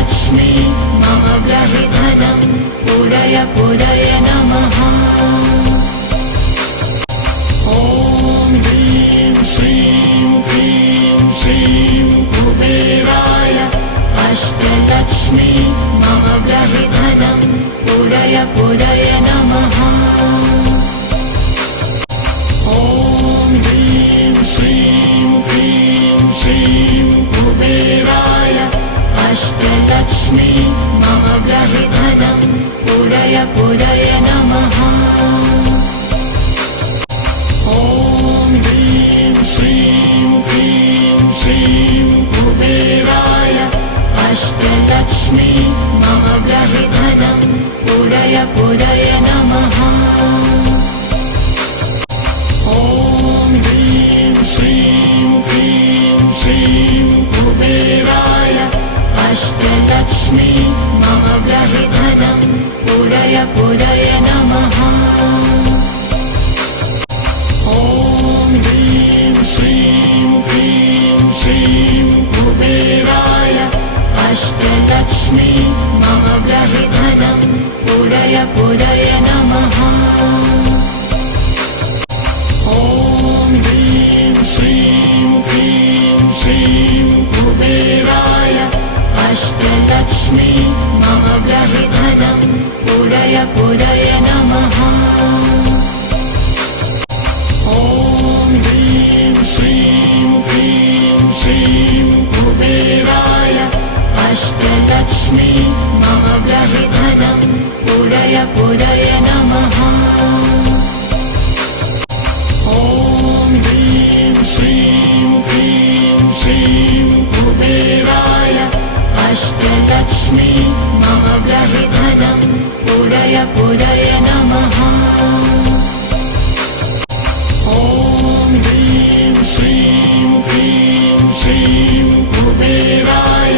अष्टलक्ष्मी मम ग्रहे धनं पूरय पूरय नमः। ॐ ह्रीं श्रीं क्लीं श्रीं कुबेराय अष्टलक्ष्मी मम ग्रहे धनं पूरय पूरय नमः। ॐ ह्रीं श्रीं क्लीं श्रीं कुबेराय अष्टलक्ष्मी मम ग्रहे धनं पूरय पूरय नमः। ॐ ह्रीं श्रीं क्लीं श्रीं कुबेराय अष्टलक्ष्मी मम ग्रहे धनं पूरय पूरय नमः। ॐ ह्रीं श्रीं क्लीं श्रीं कुबेराय अष्टलक्ष्मी मम ग्रहे धनं पूरय पूरय नमः। ॐ ह्रीं श्रीं क्लीं श्रीं कुबेराय अष्टलक्ष्मी मम ग्रहे धनं पूरय पूरय नमः। ॐ ह्रीं श्रीं क्लीं श्रीं कुबेराय अष्टलक्ष्मी मम ग्रहे धनं पूरय पूरय नमः। ॐ ह्रीं श्रीं क्लीं श्रीं कुबेराय अष्टलक्ष्मी मम ग्रहे धनं पूरय पूरय नमः। ॐ ह्रीं श्रीं क्लीं श्रीं कुबेराय अष्टलक्ष्मी मम ग्रहे धनं पूरय पूरय नमः। ॐ ह्रीं श्रीं क्लीं श्रीं कुबेराय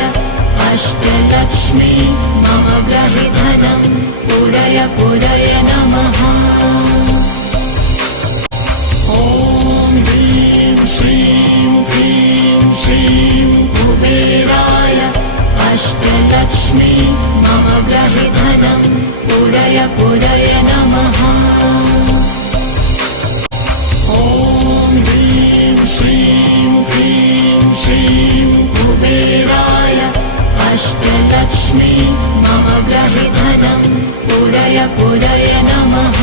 अष्टलक्ष्मी मम ग्रहे धनं पूरय पूरय नमः। ॐ ह्रीं श्रीं क्लीं श्रीं कुबेराय अष्टलक्ष्मी मम ग्रहे धनं पूरय पूरय नमः। ॐ ह्रीं श्रीं क्लीं श्रीं कुबेराय अष्टलक्ष्मी मम ग्रहे धनं पूरय पूरय नमः।